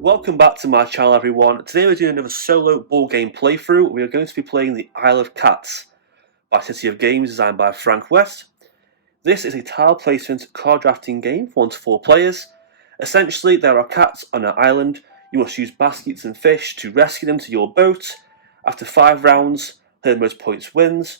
Welcome back to my channel, everyone. Today we're doing another solo board game playthrough. We are going to be playing the Isle of Cats by City of Games, designed by Frank West. This is a tile placement card drafting game for 1 to 4 players. Essentially, there are cats on an island. You must use baskets and fish to rescue them to your boat. After 5 rounds, whoever the most points wins.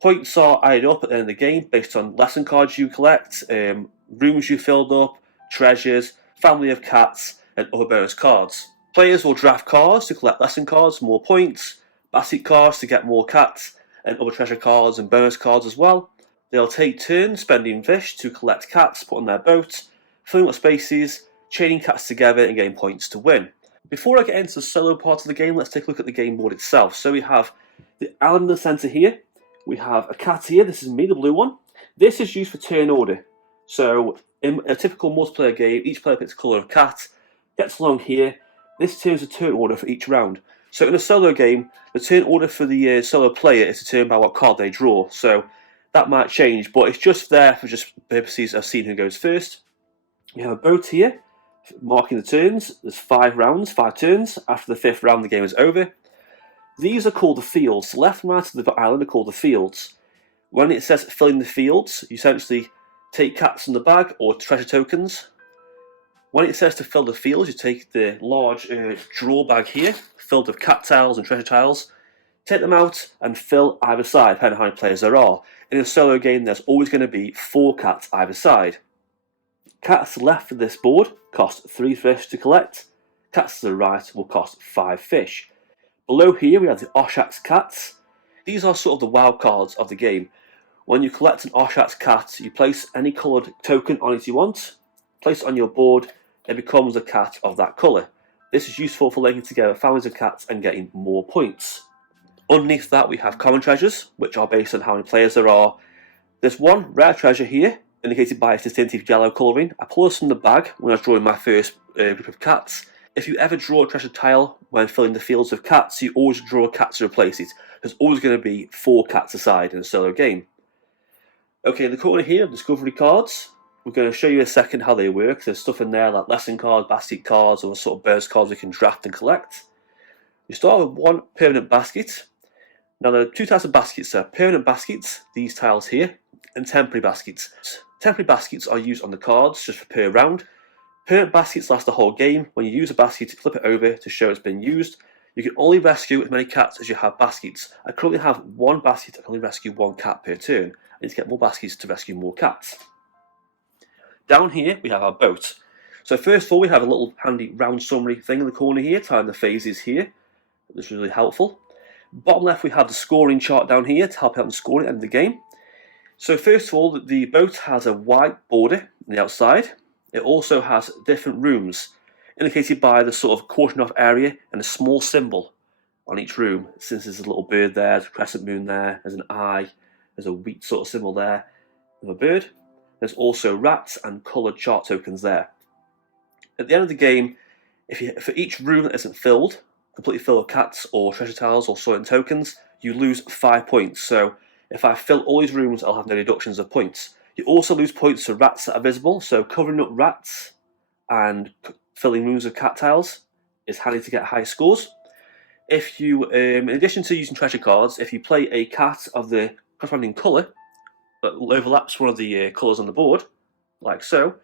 Points are added up at the end of the game based on lesson cards you collect, rooms you filled up, treasures, family of cats, and other bonus cards. Players will draft cards to collect lesson cards for more points, basket cards to get more cats, and other treasure cards and bonus cards as well. They'll take turns spending fish to collect cats put on their boat, filling up spaces, chaining cats together and getting points to win. Before I get into the solo part of the game, let's take a look at the game board itself. So we have the island in the centre here. We have a cat here. This is me, the blue one. This is used for turn order. So in a typical multiplayer game, each player picks a colour of cat, gets along here. This turns the turn order for each round. So in a solo game, the turn order for the solo player is determined by what card they draw. So that might change, but it's just there for just purposes of seeing who goes first. You have a boat here, marking the turns. There's 5 rounds, 5 turns. After the 5th round, the game is over. These are called the fields. The left and right of the island are called the fields. When it says filling the fields, you essentially take cats in the bag or treasure tokens. When it says to fill the fields, you take the large draw bag here, filled with cat tiles and treasure tiles, take them out and fill either side, depending on how many players there are. In a solo game, there's always going to be 4 cats either side. Cats left of this board cost 3 fish to collect. Cats to the right will cost 5 fish. Below here we have the Oshax cats. These are sort of the wild cards of the game. When you collect an Oshax cat, you place any coloured token on it you want, place it on your board, it becomes a cat of that colour. This is useful for linking together families of cats and getting more points. Underneath that we have common treasures, which are based on how many players there are. There's one rare treasure here, indicated by its distinctive yellow colouring. I pulled this from the bag when I was drawing my first group of cats. If you ever draw a treasure tile when filling the fields of cats, you always draw a cat to replace it. There's always going to be 4 cats aside in a solo game. Okay, in the corner here, discovery cards. We're going to show you in a second how they work. There's stuff in there like lesson cards, basket cards, or sort of burst cards we can draft and collect. You start with 1 permanent basket. Now there are 2 types of baskets. There are permanent baskets, these tiles here, and temporary baskets. Temporary baskets are used on the cards just for per round. Permanent baskets last the whole game. When you use a basket, flip it over to show it's been used. You can only rescue as many cats as you have baskets. I currently have 1 basket. I can only rescue 1 cat per turn. I need to get more baskets to rescue more cats. Down here we have our boat. So first of all we have a little handy round summary thing in the corner here, telling the phases here. This is really helpful. Bottom left we have the scoring chart down here to help out in scoring at the end of the game. So first of all, the boat has a white border on the outside. It also has different rooms, indicated by the sort of caution off area and a small symbol on each room. Since there's a little bird there, there's a crescent moon there, there's an eye, there's a wheat sort of symbol there of a bird. There's also rats and coloured chart tokens there. At the end of the game, for each room that isn't filled, completely filled with cats or treasure tiles or certain tokens, you lose 5 points. So if I fill all these rooms, I'll have no deductions of points. You also lose points for rats that are visible, so covering up rats and filling rooms with cat tiles is handy to get high scores. If you, in addition to using treasure cards, if you play a cat of the corresponding colour that overlaps one of the colours on the board, like so,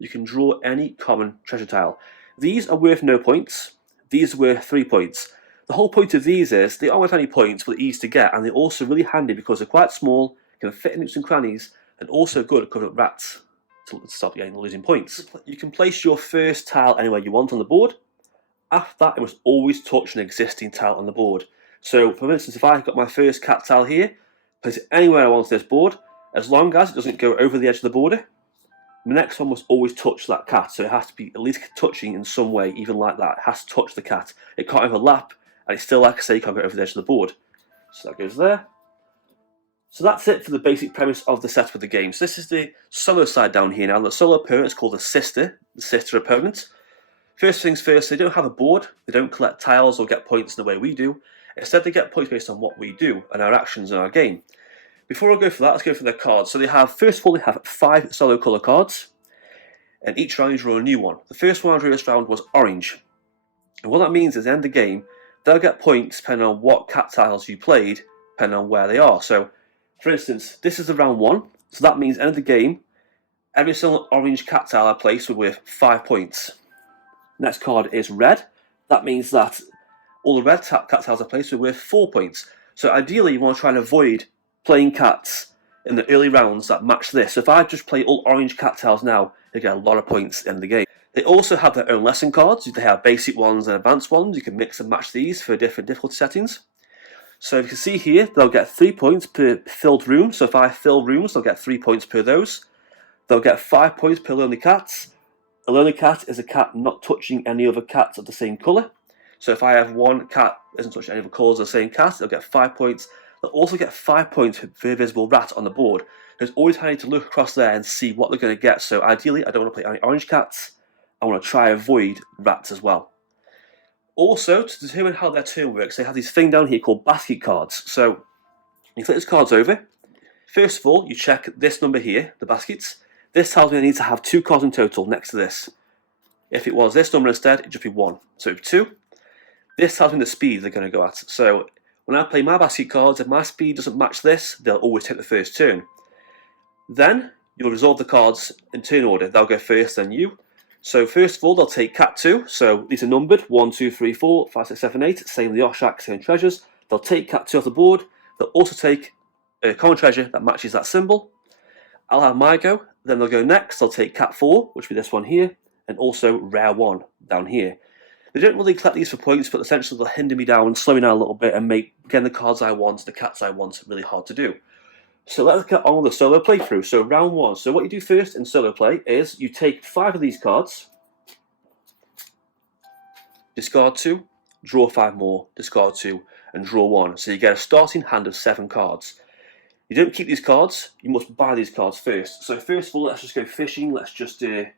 you can draw any common treasure tile. These are worth no points. These are worth 3 points. The whole point of these is they aren't worth any points, but they're easy to get, and they're also really handy because they're quite small, can fit in nooks and crannies, and also good at covering up rats to stop getting losing points. You can place your first tile anywhere you want on the board. After that, it must always touch an existing tile on the board. So, for instance, if I got my first cat tile here, place it anywhere I want on this board, as long as it doesn't go over the edge of the border, the next one must always touch that cat. So it has to be at least touching in some way, even like that. It has to touch the cat. It can't overlap, and it's still, like I say, you can't go over the edge of the board. So that goes there. So that's it for the basic premise of the setup of the game. So this is the solo side down here now. The solo opponent is called the sister opponent. First things first, they don't have a board. They don't collect tiles or get points in the way we do. Instead, they get points based on what we do and our actions in our game. Before I go for that, let's go for their cards. So they have, first of all, they have 5 solo colour cards, and each round you draw a new one. The first one I drew this round was orange. And what that means is at the end of the game, they'll get points depending on what cat tiles you played, depending on where they are. So, for instance, this is the round 1, so that means at the end of the game, every single orange cat tile I placed was worth 5 points. Next card is red. That means that all the red cat tiles I placed were worth 4 points. So ideally, you want to try and avoid playing cats in the early rounds that match this. So if I just play all orange cat tiles now, they get a lot of points in the game. They also have their own lesson cards. They have basic ones and advanced ones. You can mix and match these for different difficulty settings. So you can see here, they'll get 3 points per filled room. So if I fill rooms, they'll get 3 points per those. They'll get 5 points per lonely cats. A lonely cat is a cat not touching any other cats of the same colour. So if I have one cat that isn't touching any other colours of the same cat, they'll get 5 points. They'll also get 5 points for a visible rat on the board. It's always handy to look across there and see what they're going to get. So ideally, I don't want to play any orange cats. I want to try and avoid rats as well. Also, to determine how their turn works, they have this thing down here called basket cards. So you flip these cards over. First of all, you check this number here, the baskets. This tells me I need to have 2 cards in total next to this. If it was this number instead, it'd just be 1. So it'd be 2. This tells me the speed they're going to go at. So when I play my basket cards, if my speed doesn't match this, they'll always take the first turn. Then you'll resolve the cards in turn order. They'll go first, then you. So first of all, they'll take cat 2. So these are numbered 1, 2, 3, 4, 5, 6, 7, 8. Same with the Oshak, same treasures. They'll take cat 2 off the board. They'll also take a common treasure that matches that symbol. I'll have my go. Then they'll go next. They'll take cat 4, which will be this one here, and also rare 1 down here. They don't really collect these for points, but essentially they'll hinder me down, slow me down a little bit, and make getting the cards I want, the cats I want, really hard to do. So let's get on with the solo playthrough. So round 1. So what you do first in solo play is you take 5 of these cards, discard 2, draw 5 more, discard 2, and draw 1. So you get a starting hand of 7 cards. You don't keep these cards, you must buy these cards first. So first of all, let's just go fishing. Let's just get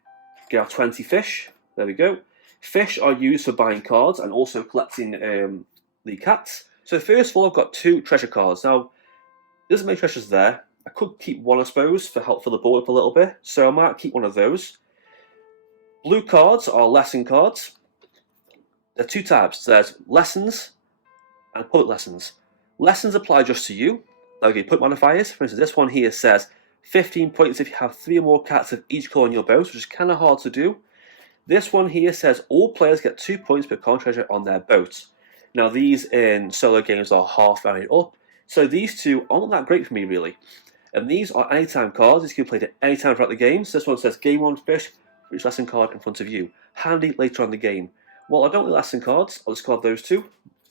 our 20 fish. There we go. Fish are used for buying cards and also collecting the cats. So first of all, I've got 2 treasure cards. Now, there's many treasures there. I could keep one, I suppose, for help for the board up a little bit. So I might keep one of those. Blue cards are lesson cards. There are 2 types. There's lessons and public lessons. Lessons apply just to you. Okay, put modifiers. For instance, this one here says 15 points if you have 3 or more cats of each colour on your boat, which is kind of hard to do. This one here says all players get 2 points per common treasure on their boat. Now these in solo games are half rounded up, so these 2 aren't that great for me really. And these are anytime cards. These can be played at any time throughout the game. So this one says game 1 fish, for each lesson card in front of you. Handy later on in the game. Well, I don't like lesson cards. I'll discard those 2.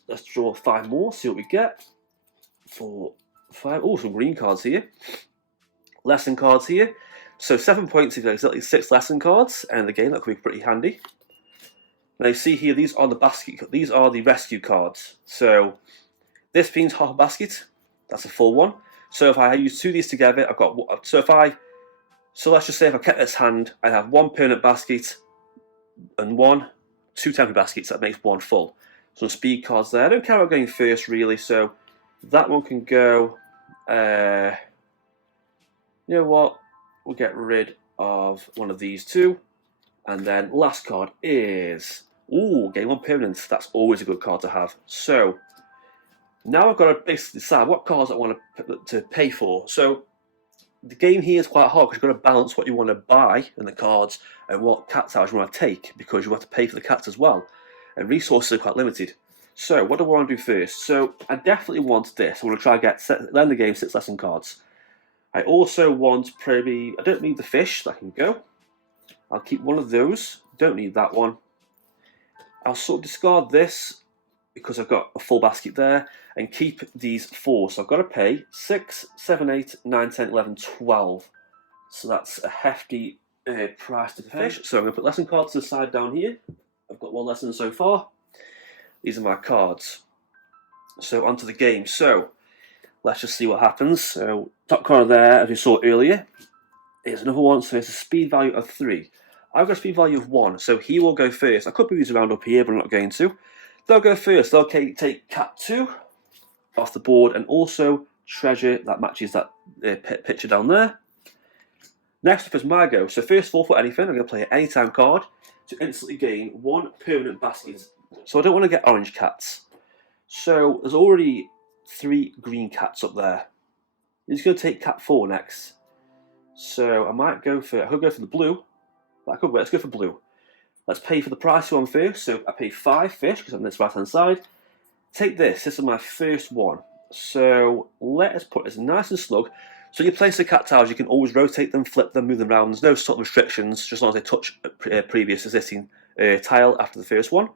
Let's draw 5 more, see what we get. 4, 5. Oh, some green cards here. Lesson cards here. So 7 points if you have exactly 6 lesson cards, and again that could be pretty handy. Now you see here, these are the basket. These are the rescue cards. So this means half a basket. That's a full one. So if I use 2 of these together, I've got. So let's just say if I kept this hand, I'd have 1 permanent basket and 2 temporary baskets. That makes 1 full. Some speed cards there. I don't care about going first really. So that one can go. You know what? We'll get rid of one of these 2. And then last card is, game 1 permanence. That's always a good card to have. So now I've got to basically decide what cards I want to pay for. So the game here is quite hard because you've got to balance what you want to buy in the cards and what cat tiles you want to take, because you have to pay for the cats as well. And resources are quite limited. So what do I want to do first? So I definitely want this. I want to try and end the game 6 lesson cards. I also want I don't need the fish, that can go. I'll keep one of those, don't need that one. I'll sort of discard this because I've got a full basket there, and keep these 4. So I've got to pay 6, 7, 8, 9, 10, 11, 12. So that's a hefty price to pay. So I'm going to put lesson cards to the side down here. I've got 1 lesson so far. These are my cards. So onto the game. So let's just see what happens. So top corner there, as we saw earlier, is another one. So it's a speed value of 3. I've got a speed value of 1, so he will go first. I could move these around up here, but I'm not going to. They'll go first. They'll take cat 2 off the board, and also treasure that matches that picture down there. Next up is my go. So first of all, for anything, I'm going to play an anytime card to instantly gain 1 permanent basket. So I don't want to get orange cats. So there's already 3 green cats up there. I'm just going to take cat 4 next. So I could go for the blue. Let's go for blue. Let's pay for the pricey one first. So I pay 5 fish because I'm on this right hand side. Take this. This is my first one. So let us put this nice and snug. So you place the cat tiles, you can always rotate them, flip them, move them around. There's no sort of restrictions, just as long as they touch a previous existing tile after the first one.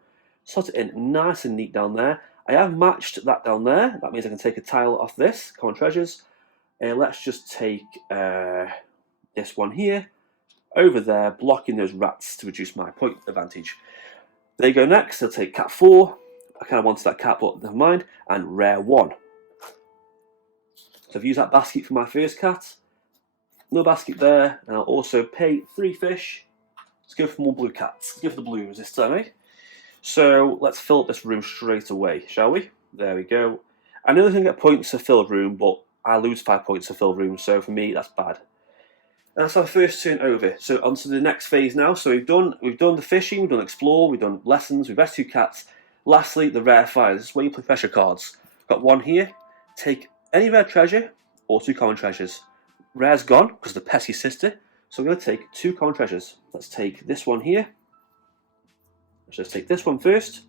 Slot it in nice and neat down there. I have matched that down there. That means I can take a tile off this, common treasures. Let's just take this one here, over there, blocking those rats to reduce my point advantage. There you go next. I'll take cat 4. I kind of wanted that cat, but never mind. And rare 1. So I've used that basket for my first cat. No basket there. And I'll also pay 3 fish. Let's go for more blue cats. Let's go for the blues this time, eh? So let's fill up this room straight away, shall we? There we go. I know they can get points to fill a room, but I lose 5 points to fill a room, so for me that's bad. And that's our first turn over. So on to the next phase now. So we've done the fishing, we've done explore, we've done lessons, we've rescued cats. Lastly, the rare fire. This is where you play treasure cards. Got one here. Take any rare treasure or 2 common treasures. Rare's gone because of the pesky sister. So I'm going to take 2 common treasures. Let's take this one here. Let's just take this one first.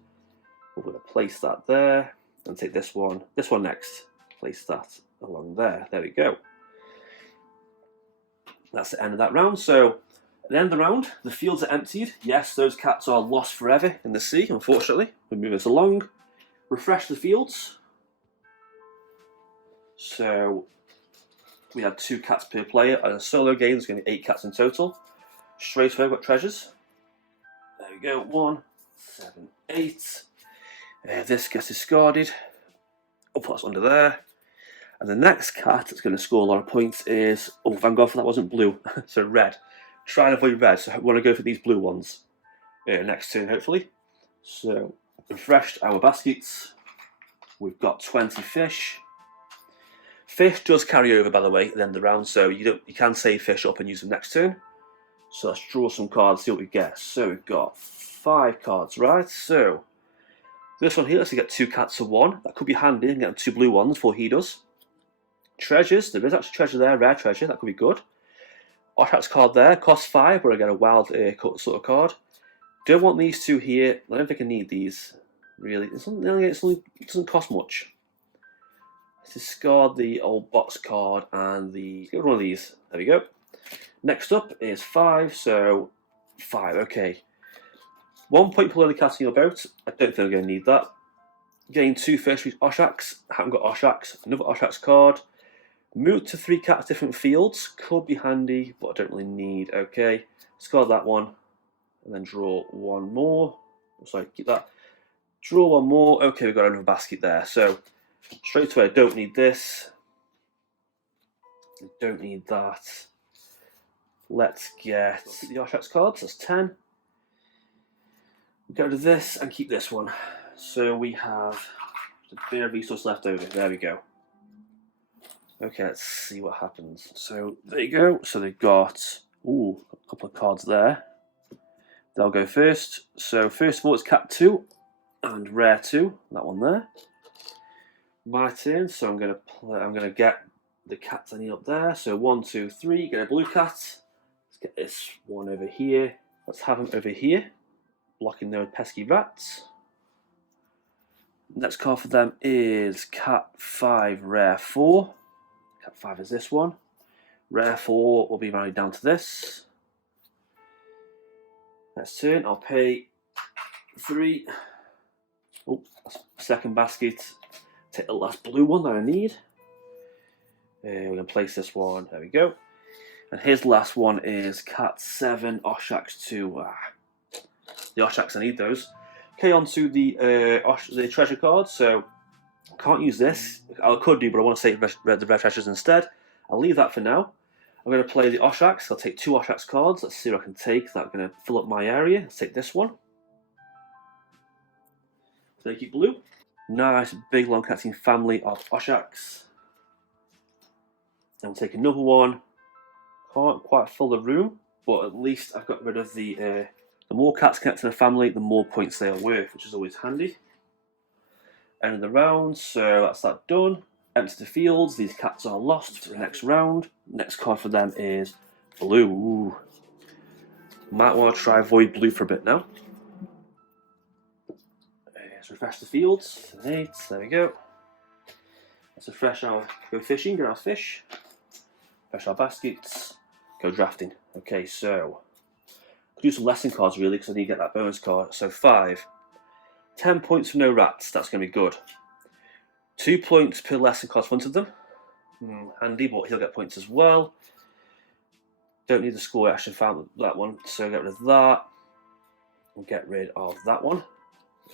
We're going to place that there. And take this one next. Place that along there. There we go. That's the end of that round. So at the end of the round, the fields are emptied. Yes, those cats are lost forever in the sea, unfortunately. We move this along. Refresh the fields. So we had 2 cats per player. And a solo game, there's going to be 8 cats in total. Straight away, we've got treasures. There we go. 1, 7, 8. This gets discarded. I'll put us under there. And the next cat that's going to score a lot of points is, oh, thank God for that wasn't blue, so red. Try and avoid red, so I want to go for these blue ones next turn, hopefully. So, refreshed our baskets. We've got 20 fish. Fish does carry over, by the way, at the end of the round, so you can save fish up and use them next turn. So let's draw some cards, see what we get. So we've got 5 cards, right? So, this one here, let's get 2 cats to 1. That could be handy, and get him 2 blue ones before he does. Treasures, there is actually treasure there, rare treasure, that could be good. Oshak's card there, costs 5, but I get a wild cut sort of card. Don't want these 2 here, I don't think I need these, really. It doesn't cost much. Let's discard the old box card and get one of these, there we go. Next up is 5, so 5, okay. 1 point below the cat in your boat, I don't think I'm going to need that. Gain 2 fish with Oshaks, haven't got Oshaks, another Oshak's card. Move to 3 cats different fields, could be handy, but I don't really need. Okay, discard that one, and then draw 1 more. Oh, sorry, keep that. Draw 1 more. Okay, we've got another basket there. So straight away, I don't need this. I don't need that. Let's get the Oshak's cards. That's 10. Get rid of this and keep this one. So we have a bit of resource left over. There we go. Okay, let's see what happens. So there you go. So they've got a couple of cards there. They'll go first. So first of all, it's cat 2 and rare 2. That one there. My turn. So I'm gonna get the cats I need up there. So 1, 2, 3. Get a blue cat. Let's get this one over here. Let's have him over here, blocking those pesky rats. Next card for them is cat 5, rare 4. Cat 5 is this one. Rare 4 will be married down to this. Next turn, I'll pay 3. Oh, second basket. Take the last blue one that I need. We're going to place this one. There we go. And his last one is cat 7, Oshak's 2. The Oshaks, I need those. Okay, on to the treasure card. So, can't use this. I could do, but I want to save the red treasures instead. I'll leave that for now. I'm going to play the Oshaks. I'll take 2 Oshaks cards. Let's see what I can take. That's going to fill up my area. Let's take this one. Take it blue. Nice, big, long-catching family of Oshaks. And we'll take another one. Can't quite fill the room, but at least I've got rid of the The more cats connect to the family, the more points they are worth, which is always handy. End of the round, so that's that done. Empty the fields, these cats are lost for the next round. Next card for them is blue. Ooh. Might want to try void blue for a bit now. Let's refresh the fields. 8, there we go. Let's refresh our, go fishing, get our fish. Refresh our baskets, go drafting. Okay, so, could do some lesson cards really, because I need to get that bonus card. So 5. 10 points for no rats, that's going to be good. 2 points per lesson card front of them. Handy, but he'll get points as well. Don't need the score, I actually found that one, so get rid of that. And get rid of that one.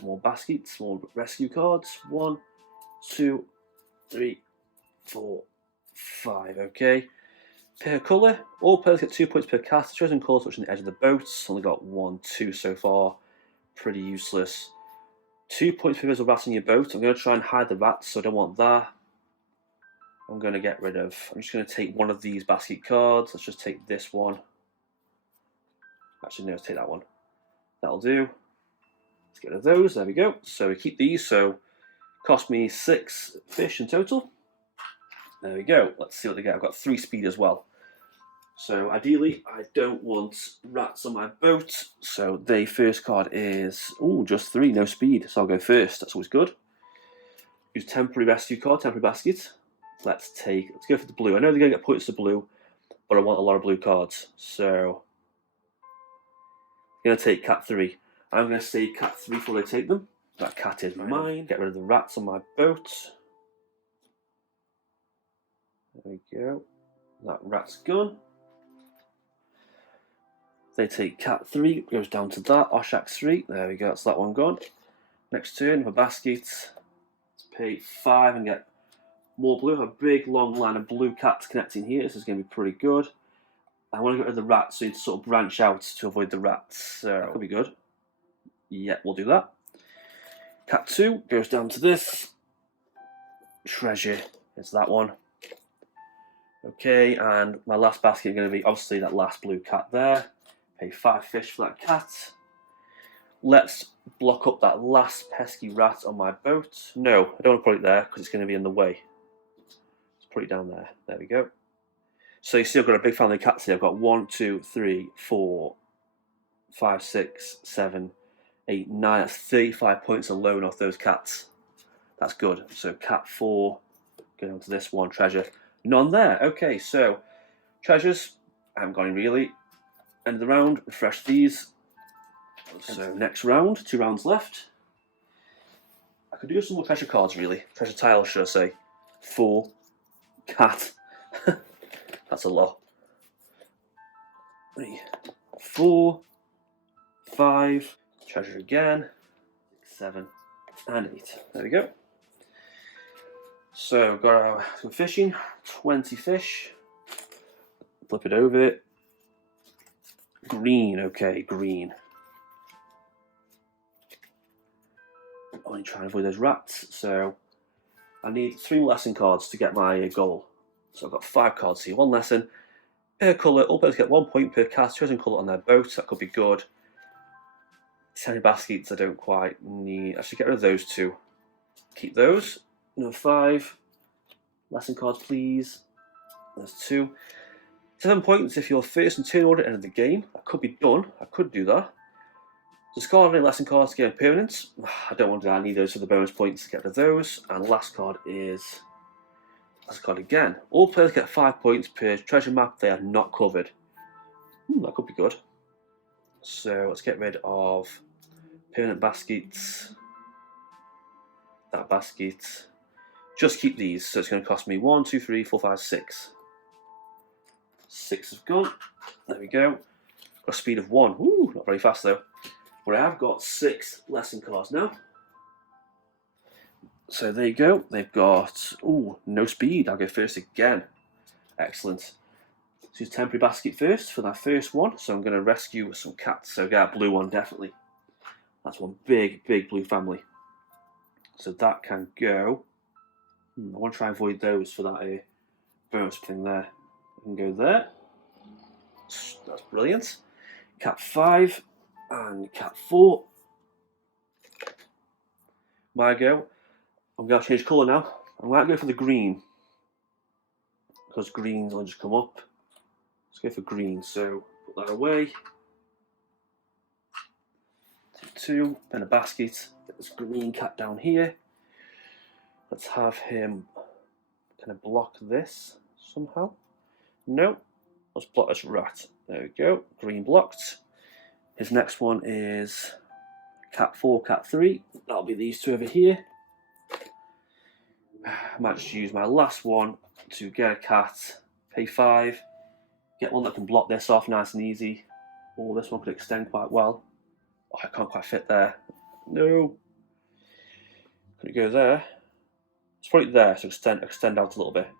More baskets, more rescue cards. 1, 2, 3, 4, 5. Okay. Per colour, all players get 2 points per cast. Chosen colours which on the edge of the boat. Only got 1, 2 so far. Pretty useless. 2 points per visible rat in your boat. I'm going to try and hide the rats, so I don't want that. I'm going to get rid of. I'm just going to take one of these basket cards. Let's just take this one. Actually, no, let's take that one. That'll do. Let's get rid of those. There we go. So we keep these. So cost me 6 fish in total. There we go. Let's see what they get. I've got 3 speed as well. So ideally, I don't want rats on my boat. So the first card is, just 3, no speed. So I'll go first. That's always good. Use temporary rescue card, temporary basket. Let's go for the blue. I know they're going to get points to blue, but I want a lot of blue cards. So I'm going to take cat 3. I'm going to save cat 3 before they take them. That cat is mine. Get rid of the rats on my boat. There we go. That rat's gone. They take cat 3, goes down to that. Oshak 3, there we go, that's that one gone. Next turn, for baskets. Let's pay 5 and get more blue. A big long line of blue cats connecting here. This is going to be pretty good. I want to get rid of the rats, so you sort of branch out to avoid the rats. So that could be good. Yeah, we'll do that. Cat 2 goes down to this. Treasure is that one. Okay, and my last basket is going to be obviously that last blue cat there. Pay 5 fish for that cat. Let's block up that last pesky rat on my boat. No, I don't want to put it there because it's going to be in the way. Let's put it down there. There we go. So you see I've got a big family of cats here. I've got 1, 2, 3, 4, 5, 6, 7, 8, 9. That's 35 points alone off those cats. That's good. So cat 4, going on to this one, treasure. None there. Okay, so treasures, I haven't got any really. End of the round, refresh these. So next round, 2 rounds left. I could do some more treasure cards really. Treasure tiles, should I say. 4, cat. That's a lot. 3, 4, 5, treasure again. 6, 7, and 8. There we go. So got our fishing, 20 fish. Flip it over. Green, okay, green. Only trying to avoid those rats, so I need 3 lesson cards to get my goal. So I've got 5 cards here, 1 lesson. Per colour, all players get 1 point per cast, chosen colour on their boat, that could be good. 10 baskets I don't quite need. I should get rid of those 2. Keep those. Number 5. Lesson cards, please. There's 2. 7 points if you're first in turn order at the end of the game. That could be done. I could do that. Discard any lesson cards to gain permanence. I don't want to do that. I need those for the bonus points to get rid of those. And the last card is lesson card again. All players get 5 points per treasure map they are not covered. That could be good. So let's get rid of permanent baskets. That basket. Just keep these. So it's going to cost me 1, 2, 3, 4, 5, 6. 6 have gone. There we go. Got a speed of 1. Ooh, not very fast though. But I have got 6 lesson cards now. So there you go. They've got, no speed. I'll go first again. Excellent. Let's use temporary basket first for that first one. So I'm going to rescue some cats. So get a blue one, definitely. That's one big, big blue family. So that can go. I want to try and avoid those for that bonus thing there. I can go there. That's brilliant. Cat 5. And cat 4. My go. I'm going to change colour now. I'm going to go for the green. Because greens will just come up. Let's go for green. So put that away. 2. Then a basket. Get this green cat down here. Let's have him kind of block this somehow. No. Let's block this rat. There we go. Green blocked. His next one is cat 4, cat 3. That'll be these two over here. I might just use my last one to get a cat, pay 5, get one that can block this off nice and easy. Oh, this one could extend quite well. Oh, I can't quite fit there. No. Could it go there? Let's put it there, so extend out a little bit.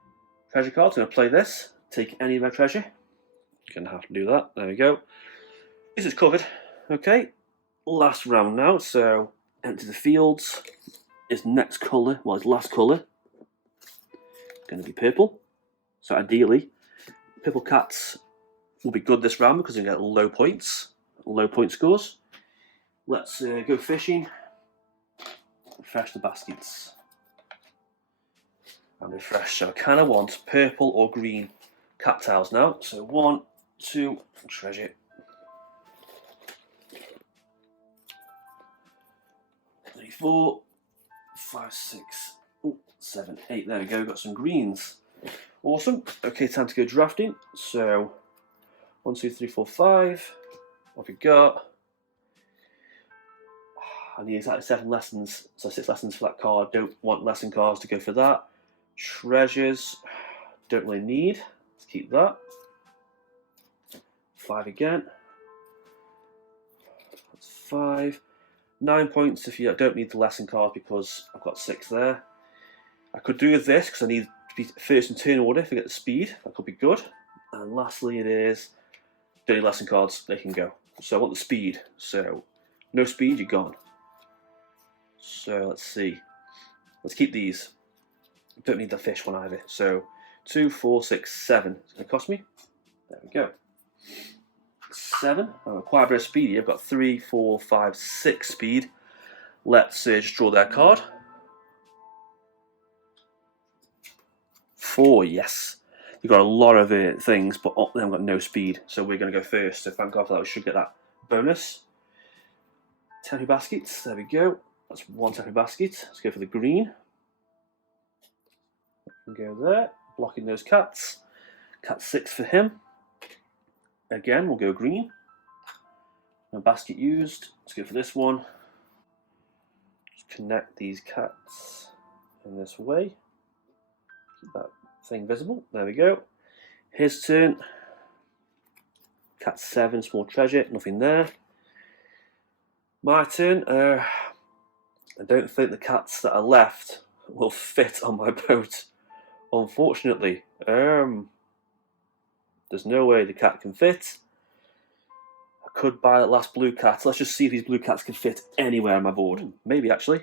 Treasure card's going to play this. Take any of my treasure. Gonna have to do that. There we go. This is covered. Okay. Last round now. So empty the fields. His next colour, well, his last colour, going to be purple. So ideally, purple cats will be good this round because they get low points, low point scores. Let's go fishing. Refresh the baskets. And refresh. So I kind of want purple or green cat tiles now. So 1, 2, treasure. 3, 4, 5, 6, 7, 8. There we go. Got some greens. Awesome. Okay, time to go drafting. So 1, 2, 3, 4, 5. What have we got? I need exactly 7 lessons. So 6 lessons for that card. Don't want lesson cards to go for that. Treasures. Don't really need. Let's keep that. 5 again. That's 5. 9 points if you don't need the lesson card because I've got 6 there. I could do with this because I need to be first in turn order if I get the speed. That could be good. And lastly, it is don't need lesson cards. They can go. So I want the speed. So no speed, you're gone. So let's see. Let's keep these. Don't need the fish one either. So 2, 4, 6, 7. It's going to cost me. There we go. 7. I'm quite a bit of speed here. I've got 3, 4, 5, 6 speed. Let's just draw their card. 4, yes. You've got a lot of things, but they haven't got no speed. So we're going to go first. So thank God for that. We should get that bonus. Temporary baskets. There we go. That's 1 temporary basket. Let's go for the green. Go there. Blocking those cats. Cat 6 for him. Again, we'll go green. No basket used. Let's go for this one. Just connect these cats in this way. Keep that thing visible. There we go. His turn. Cat 7, small treasure. Nothing there. My turn. I don't think the cats that are left will fit on my boat. Unfortunately. There's no way the cat can fit. I could buy that last blue cat. Let's just see if these blue cats can fit anywhere on my board. Maybe actually.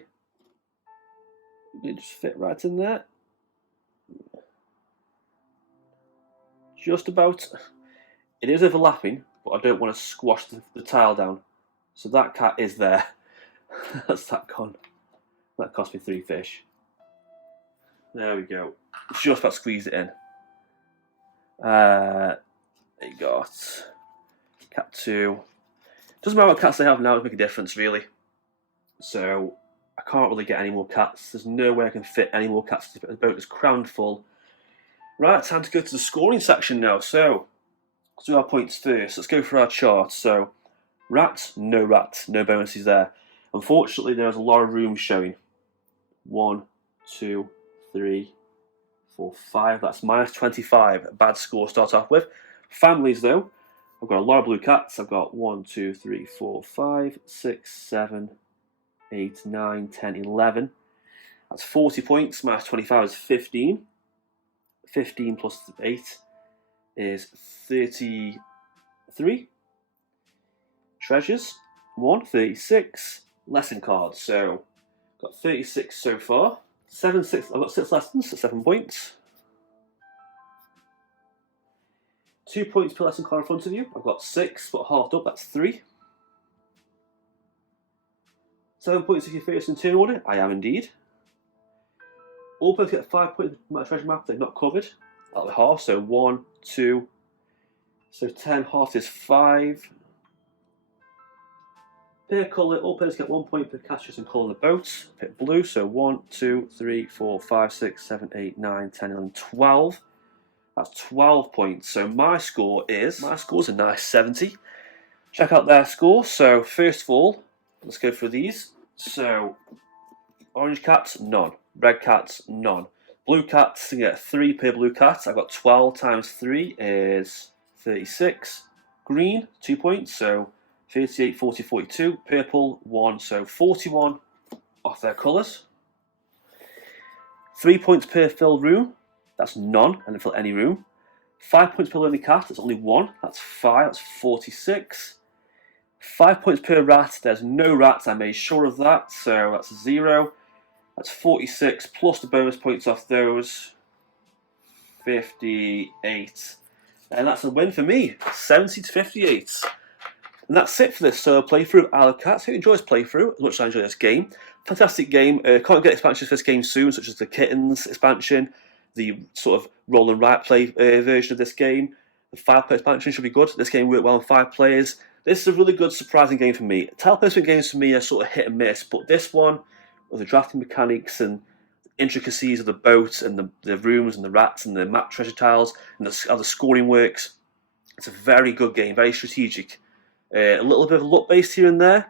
They just fit right in there. Just about. It is overlapping, but I don't want to squash the tile down. So that cat is there. That's that gone. That cost me 3 fish. There we go. Just about squeeze it in. They got cat 2. Doesn't matter what cats they have now, it'll make a difference really. So I can't really get any more cats. There's no way I can fit any more cats. The boat is crammed full. Right, time to go to the scoring section now. So let's do our points first. Let's go for our chart. So rats, no bonuses there. Unfortunately, there's a lot of rooms showing. 1, 2, 3, 4, 5. That's minus 25. A bad score to start off with. Families though, I've got a lot of blue cats. I've got 1, 2, 3, 4, 5, 6, 7, 8, 9, 10, 11. That's 40 points. Minus 25 is 15. 15 plus 8 is 33. Treasures, 1, 36. Lesson cards, so got 36 so far. 7, 6. I've got 6 lessons, so 7 points. 2 points per lesson card in front of you. I've got 6, but halved up, that's 3. 7 points if you're first in turn order. I am indeed. All players get 5 points from my treasure map they've not covered. That'll be half, so 1, 2. So 10, half is 5. Per colour, all players get 1 point per cast and colour in the boat. Pick blue, so 1, 2, 3, 4, 5, 6, 7, 8, 9, 10, 11, 12. That's 12 points. So my score is a nice 70. Check out their score. So first of all, let's go through these. So orange cats, none. Red cats, none. Blue cats, you get 3 per blue cat. I've got 12 times 3 is 36. Green, 2 points, so 38, 40, 42. Purple, 1, so 41 off their colours. 3 points per filled room. That's none. I didn't fill any room. 5 points per lonely cat. That's only 1. That's 5. That's 46. 5 points per rat. There's no rats. I made sure of that. So that's 0. That's 46 plus the bonus points off those. 58. And that's a win for me. 70 to 58. And that's it for this solo playthrough of Isle of Cats. Hope you enjoy this playthrough as much as I enjoy this game. Fantastic game. Can't get expansions for this game soon, such as the Kittens expansion, the sort of roll and write play version of this game. The 5-player expansion should be good. This game worked well on 5 players. This is a really good, surprising game for me. Tile placement games for me are sort of hit and miss, but this one, with the drafting mechanics and intricacies of the boat and the rooms and the rats and the map treasure tiles and how the scoring works, it's a very good game, very strategic. A little bit of luck based here and there,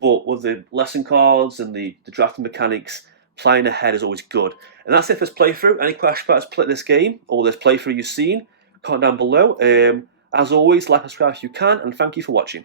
but with the lesson cards and the drafting mechanics, playing ahead is always good. And that's it for this playthrough. Any questions about this game or this playthrough you've seen, comment down below. As always, like and subscribe if you can, and thank you for watching.